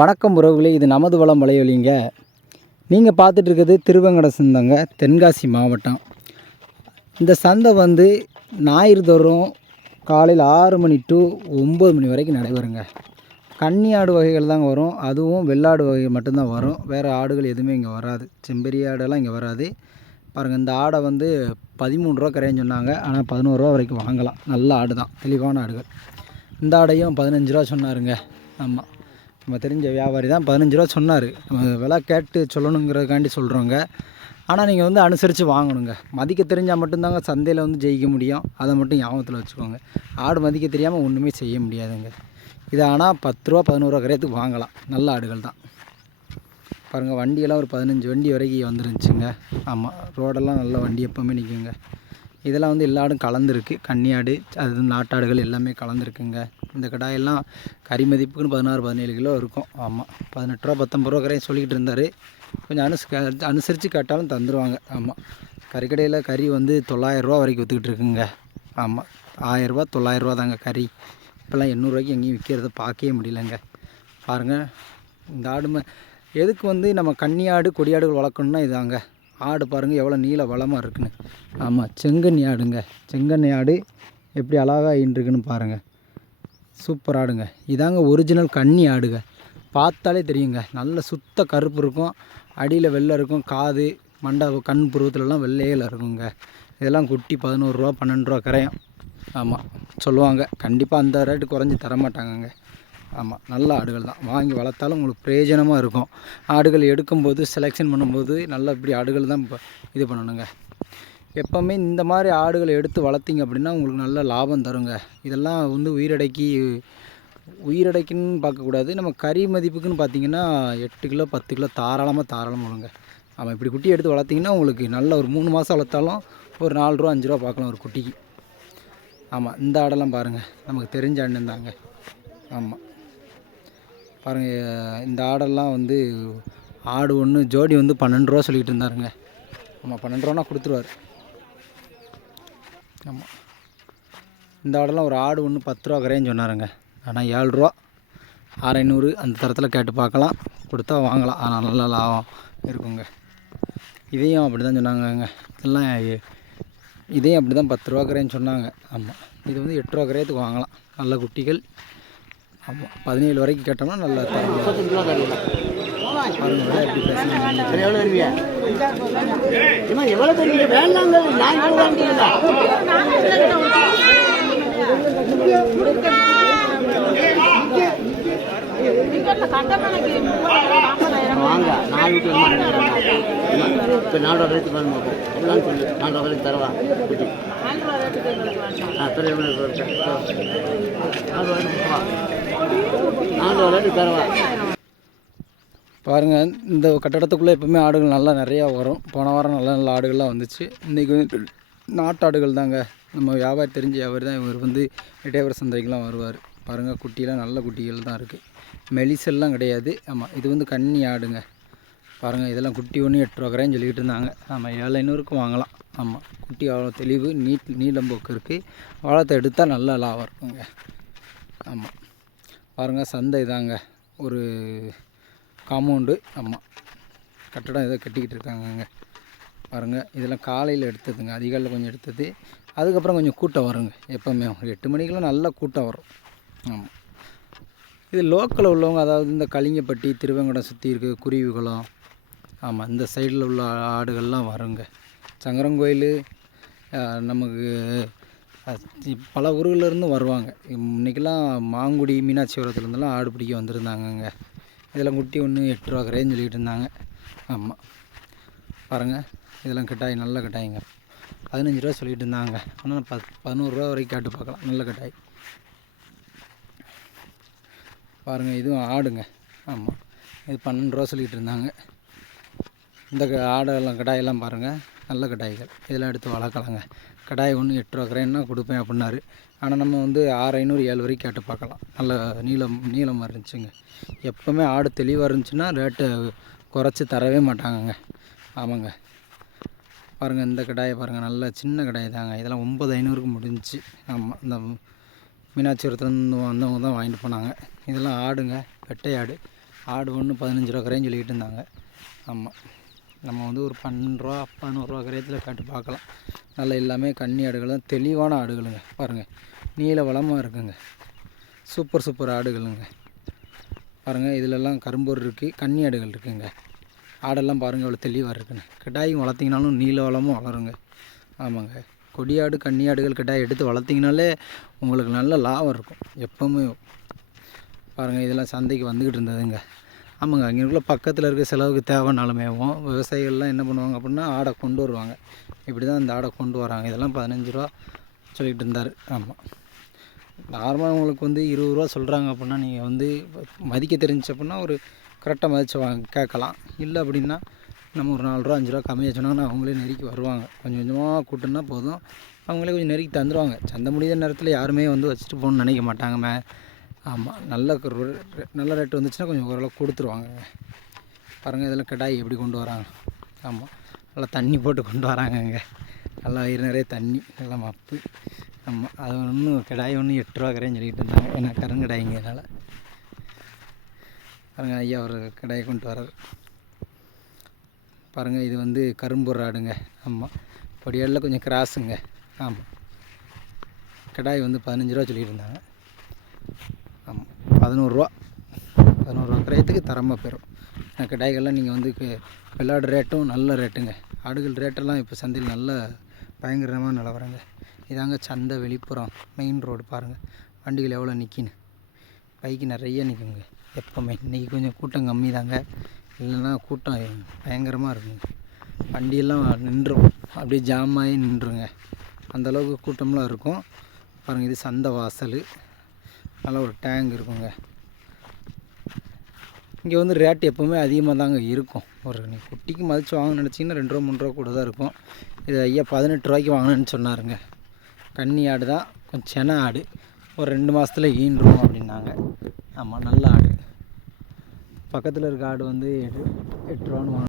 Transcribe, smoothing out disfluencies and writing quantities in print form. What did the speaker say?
வணக்கம் உறவுகளே, இது நமது வளம் வலையொலிங்க. நீங்கள் பார்த்துட்டு இருக்கிறது திருவேங்கடம் சந்தைங்க, தென்காசி மாவட்டம். இந்த சந்தை வந்து ஞாயிறு தோறும் காலையில் 6 மணி டு 9 மணி வரைக்கும் நடைபெறுங்க. கன்னி ஆடு வகைகள் தாங்க வரும், அதுவும் வெள்ளாடு வகை மட்டும்தான் வரும். வேறு ஆடுகள் எதுவுமே இங்கே வராது. செம்பெரி ஆடெல்லாம் இங்கே வராது. பாருங்கள், இந்த ஆடை வந்து 13 ரூபா கரையன்னு சொன்னாங்க. ஆனால் 11 ரூபா வரைக்கும் வாங்கலாம். நல்ல ஆடு தான், தெளிவான ஆடுகள். இந்த ஆடையும் 15 ரூபா சொன்னாருங்க. ஆமாம், நம்ம தெரிஞ்ச வியாபாரி தான் 15 ரூபா சொன்னார். நம்ம விலை கேட்டு சொல்லணுங்கிறதுக்காண்டி சொல்கிறோங்க. ஆனால் நீங்கள் வந்து அனுசரித்து வாங்கணுங்க. மதிக்க தெரிஞ்சால் மட்டும்தாங்க சந்தையில் வந்து ஜெயிக்க முடியும். அதை மட்டும் ஞாபகத்தில் வச்சுக்கோங்க. ஆடு மதிக்க தெரியாமல் ஒன்றுமே செய்ய முடியாதுங்க. இது ஆனால் 10 ரூபா 11 ரூபா கரையத்துக்கு வாங்கலாம். நல்ல ஆடுகள் தான். பாருங்கள், வண்டியெல்லாம் ஒரு 15 வண்டி வரைக்கும் வந்துருந்துச்சுங்க. ஆமாம், ரோடெல்லாம் நல்ல வண்டி எப்போவுமே நிற்குங்க. இதெல்லாம் வந்து எல்லா ஆடும் கலந்துருக்கு. கன்னியாடு, அது நாட்டாடுகள் எல்லாமே கலந்துருக்குங்க. இந்த கடாயெல்லாம் கறி மதிப்புக்குன்னு 16-17 கிலோ இருக்கும். ஆமாம், 18 ரூபா 19 ரூபா கரையும் சொல்லிக்கிட்டு இருந்தார். கொஞ்சம் அனுசரித்து கேட்டாலும் தந்துடுவாங்க. ஆமாம், கறிக்கடையில் கறி வந்து 900 ரூபா வரைக்கும் விற்றுக்கிட்டு இருக்குங்க. ஆமாம், 1000 ரூபா 900 ரூபா தாங்க கறி. இப்போல்லாம் 800 ரூபாய்க்கு எங்கேயும் விற்கிறத பார்க்கவே முடியலங்க. பாருங்கள், இந்த ஆடு எதுக்கு வந்து நம்ம கன்னியாடு கொடியாடுகள் வளர்க்கணுன்னா இதாங்க. ஆடு பாருங்கள் எவ்வளோ நீள வளமாக இருக்குன்னு. ஆமாம், செங்கன்னி ஆடுங்க. செங்கன்னி ஆடு எப்படி அழகாக ஈன்றுருக்குன்னு பாருங்கள். சூப்பர் ஆடுங்க. இதாங்க ஒரிஜினல் கன்னி ஆடுங்க. பார்த்தாலே தெரியுங்க. நல்ல சுத்த கருப்பு இருக்கும், அடியில் வெள்ளை இருக்கும், காது மண்டை கண் புருவத்துலலாம் வெள்ளையில் இருக்குங்க. இதெல்லாம் குட்டி 11 ரூபா 12 ரூபா கரையும். ஆமாம், சொல்லுவாங்க. கண்டிப்பாக அந்த ரேட்டு குறைஞ்சி தரமாட்டாங்கங்க. ஆமாம், நல்ல ஆடுகள் தான். வாங்கி வளர்த்தாலும் உங்களுக்கு பிரயோஜனமாக இருக்கும். ஆடுகள் எடுக்கும்போது செலெக்ஷன் பண்ணும்போது நல்ல இப்படி ஆடுகள் தான் இது பண்ணணுங்க. எப்போவுமே இந்த மாதிரி ஆடுகளை எடுத்து வளர்த்திங்க அப்படின்னா உங்களுக்கு நல்ல லாபம் தருங்க. இதெல்லாம் வந்து உயிரடைக்குன்னு பார்க்கக்கூடாது. நம்ம கறி மதிப்புக்குன்னு பார்த்திங்கன்னா 8 கிலோ 10 கிலோ தாராளமாக வருங்க. ஆமாம், இப்படி குட்டி எடுத்து வளர்த்திங்கன்னா உங்களுக்கு நல்ல ஒரு 3 மாதம் வளர்த்தாலும் ஒரு 4 ரூபா 5 ரூபா பார்க்கலாம் ஒரு குட்டிக்கு. ஆமாம், இந்த ஆடெல்லாம் பாருங்கள், நமக்கு தெரிஞ்ச அண்ணன் தாங்க. ஆமாம், பாருங்கள், இந்த ஆடெல்லாம் வந்து ஆடு ஒன்று ஜோடி வந்து 12 ரூபா சொல்லிக்கிட்டு இருந்தாருங்க. ஆமாம், 12 ரூபானா கொடுத்துருவார். ஆமாம், இந்த ஆடெல்லாம் ஒரு ஆடு ஒன்று 10 ரூபா கரையன்னு சொன்னாருங்க. ஆனால் 7 ரூபா 6500 அந்த தரத்தில் கேட்டு பார்க்கலாம், கொடுத்தா வாங்கலாம். ஆனால் நல்ல லாபம் இருக்குங்க. இதையும் அப்படி தான் சொன்னாங்கங்க. இதெல்லாம் இதையும் அப்படி தான் 10 ரூபா கரையன்னு சொன்னாங்க. ஆமாம், இது வந்து 8 ரூபா கரையத்துக்கு வாங்கலாம். நல்ல குட்டிகள். ஆமாம், 17 வரைக்கும் கேட்டோம்னா நல்லா வாங்க 4 இப்போ 4 ரூபா ரேட்டு பண்ண எல்லாம் சொல்லி 4 ரூபா ரேட்டு தரவா குட்டி பாருங்கள். இந்த கட்டடத்துக்குள்ளே எப்போவுமே ஆடுகள் நல்லா நிறையா வரும். போன வாரம் நல்ல நல்ல ஆடுகள்லாம் வந்துச்சு. இன்றைக்கி வந்து நாட்டாடுகள் தாங்க. நம்ம வியாபாரி தெரிஞ்ச வியாபாரி தான். இவர் வந்து எட்டயபுரம் சந்தைக்கெலாம் வருவார். பாருங்கள், குட்டியெல்லாம் நல்ல குட்டிகள் தான் இருக்குது, மெலிசெல்லாம் கிடையாது. ஆமாம், இது வந்து கன்னி ஆடுங்க. பாருங்கள், இதெல்லாம் குட்டி ஒன்று 8 ரூபா கரைன்னு சொல்லிக்கிட்டு இருந்தாங்க. ஆமாம், 700-500க்கு வாங்கலாம். ஆமாம், குட்டி அவ்வளோ தெளிவு நீளம்போக்கு இருக்குது. வளத்தை எடுத்தால் நல்ல லாபம் இருக்குங்க. ஆமாம், பாருங்கள், சந்தை தாங்க, ஒரு காம்பவுண்டு. ஆமாம், கட்டடம் ஏதோ கட்டிக்கிட்டு இருக்காங்கங்க. பாருங்கள், இதெல்லாம் காலையில் எடுத்ததுங்க, அதிகாலையில் கொஞ்சம் எடுத்தது. அதுக்கப்புறம் கொஞ்சம் கூட்டம் வருங்க. எப்போவுமே ஒரு 8 மணிக்கெலாம் நல்ல கூட்டம் வரும். ஆமாம், இது லோக்கலில் உள்ளவங்க, அதாவது இந்த கலிங்கப்பட்டி திருவேங்கடம் சுற்றி இருக்க குருவிகுளம், ஆமாம், இந்த சைடில் உள்ள ஆடுகள்லாம் வருங்க. சங்கரங்கோயில் நமக்கு பல ஊர்கள்லேருந்து வருவாங்க. இன்றைக்கெல்லாம் மாங்குடி மீனாட்சிபுரத்துலேருந்துலாம் ஆடு பிடிக்க வந்திருந்தாங்கங்க. இதெல்லாம் குட்டி ஒன்று 8 ரூபா கரைன்னு சொல்லிக்கிட்டு இருந்தாங்க. ஆமாம், பாருங்கள், இதெல்லாம் கட்டாய், நல்ல கட்டாய்ங்க. 15 ரூபா சொல்லிகிட்டு இருந்தாங்க. ஆனால் 11 ரூபா வரைக்கும் கேட்டு பார்க்கலாம். நல்ல கட்டாய். பாருங்கள், இதுவும் ஆடுங்க. ஆமாம், இது 12 ரூபா சொல்லிகிட்டு இருந்தாங்க. இந்த ஆடெல்லாம் கடாயெல்லாம் பாருங்கள், நல்ல கடாய்கள். இதெல்லாம் எடுத்து வளர்க்கலாங்க. கடாய் ஒன்று 8 ரூபா கரைன்னா கொடுப்பேன் அப்படின்னாரு. ஆனால் நம்ம வந்து 6500 7 வரைக்கும் கேட்டு பார்க்கலாம். நல்ல நீளமாக இருந்துச்சுங்க. எப்போவுமே ஆடு தெளிவாக இருந்துச்சுன்னா ரேட்டை குறைச்சி தரவே மாட்டாங்கங்க. ஆமாங்க, பாருங்கள், இந்த கடாயை பாருங்கள், நல்ல சின்ன கடாய் தாங்க. இதெல்லாம் 9500க்கு முடிஞ்சிச்சு. ஆமாம், இந்த மீனாட்சிபுரத்துலேருந்து வந்தவங்க தான் வாங்கிட்டு போனாங்க. இதெல்லாம் ஆடுங்க, வெட்டை ஆடு. ஆடு ஒன்று 15 ரூபா கரைன்னு சொல்லிக்கிட்டு இருந்தாங்க. ஆமாம், நம்ம வந்து ஒரு 12 ரூபா 11 ரூபா கரையத்தில் கேட்டு பார்க்கலாம். நல்ல எல்லாமே கன்னி ஆடுகள் தான், தெளிவான ஆடுகளுங்க. பாருங்கள், நீல வளமாக இருக்குங்க. சூப்பர் ஆடுகளுங்க. பாருங்கள், இதிலெல்லாம் கரும்பூர் இருக்குது, கன்னி ஆடுகள் இருக்குங்க. ஆடெல்லாம் பாருங்கள் எவ்வளோ தெளிவாக இருக்குன்னு. கிடாயும் வளர்த்திங்கனாலும் நீல வளமும் வளருங்க. ஆமாங்க, கொடியாடு கன்னியாடுகள் கிடாய் எடுத்து வளர்த்திங்கனாலே உங்களுக்கு நல்ல லாபம் இருக்கும் எப்போவுமே. பாருங்கள், இதெல்லாம் சந்தைக்கு வந்துக்கிட்டு இருந்ததுங்க. ஆமாங்க, அங்கேக்குள்ள பக்கத்தில் இருக்க செலவுக்கு தேவைனாலுமேவும் விவசாயிகள்லாம் என்ன பண்ணுவாங்க அப்படின்னா ஆடை கொண்டு வருவாங்க. இப்படி தான் இந்த ஆடை கொண்டு வராங்க. இதெல்லாம் 15 ரூபா சொல்லிக்கிட்டு இருந்தார். ஆமாம், நார்மலாக உங்களுக்கு வந்து 20 ரூபா சொல்கிறாங்க அப்படின்னா நீங்கள் வந்து மதிக்க தெரிஞ்சு அப்படின்னா ஒரு கரெக்டாக மதித்து கேட்கலாம். இல்லை அப்படின்னா நம்ம ஒரு 4 ரூபா 5 ரூபா கம்மியாக சொன்னாங்கன்னா அவங்களே நெருக்கி வருவாங்க. கொஞ்சம் கொஞ்சமாக கூட்டுன்னா போதும், அவங்களே கொஞ்சம் நெருக்கி தந்துடுவாங்க. சந்தை முடிந்த நேரத்தில் யாருமே வந்து வச்சுட்டு போகணுன்னு நினைக்க மாட்டாங்க. ஆமாம், நல்ல ரேட்டு வந்துச்சுன்னா கொஞ்சம் ஓரளவு கொடுத்துருவாங்க. பாருங்கள், இதெல்லாம் கிடாய் எப்படி கொண்டு வராங்க. ஆமாம், நல்லா தண்ணி போட்டு கொண்டு வராங்கங்க. நல்லா வயிறு நிறைய தண்ணி, நல்லா மப்பு. ஆமாம், அது ஒன்றும் கிடாய் ஒன்று 8 ரூபா கரைன்னு சொல்லிக்கிட்டு இருந்தாங்க. ஏன்னா கருங்கடாய்ங்க. அதனால் பாருங்கள், ஐயா ஒரு கிடாயை கொண்டு வர்றாரு. பாருங்கள், இது வந்து கரும்பூர் ஆடுங்க. ஆமாம், பொடியாடில் கொஞ்சம் கிராஸுங்க. ஆமாம், கிடாய் வந்து 15 ரூபா சொல்லிக்கிட்டு இருந்தாங்க. ஆமாம், 11 ரூபா கிரயத்துக்கு தரமாக போயிடும். கிடாய்கள்லாம் நீங்கள் வந்து வெள்ளாடு ரேட்டும் நல்ல ரேட்டுங்க. ஆடுகள் ரேட்டெல்லாம் இப்போ சந்தையில் நல்ல பயங்கரமாக நிலவரங்க. இதாங்க சந்தை வெளிப்புறம் மெயின் ரோடு. பாருங்கள், வண்டிகள் எவ்வளோ நிற்கின்னு. பைக்கு நிறைய நிற்குங்க எப்போவுமே. இன்றைக்கி கொஞ்சம் கூட்டம் கம்மி தாங்க, இல்லைன்னா கூட்டம் பயங்கரமாக இருக்குங்க. வண்டியெல்லாம் நின்றும் அப்படியே ஜாம் ஆகி நின்றுங்க, அந்தளவுக்கு கூட்டம்லாம் இருக்கும். பாருங்கள், இது சந்தை வாசல். நல்ல ஒரு டேங்க் இருக்குங்க. இங்கே வந்து ரேட்டு எப்போவுமே அதிகமாக தாங்க இருக்கும். ஒரு நீங்கள் குட்டிக்கு மதித்து வாங்கணும்னு நினச்சிங்கன்னா 2 ரூபா 3 ரூபா கூட தான் இருக்கும். இது ஐயா 18 ரூபாய்க்கு வாங்கணுன்னு சொன்னாருங்க. கன்னி ஆடு தான், கொஞ்சம் சென ஆடு, ஒரு 2 மாதத்துல ஈன்றும் அப்படின்னாங்க. ஆமாம், நல்ல ஆடு. பக்கத்தில் இருக்க ஆடு வந்து 8 ரூபான்னு வாங்க.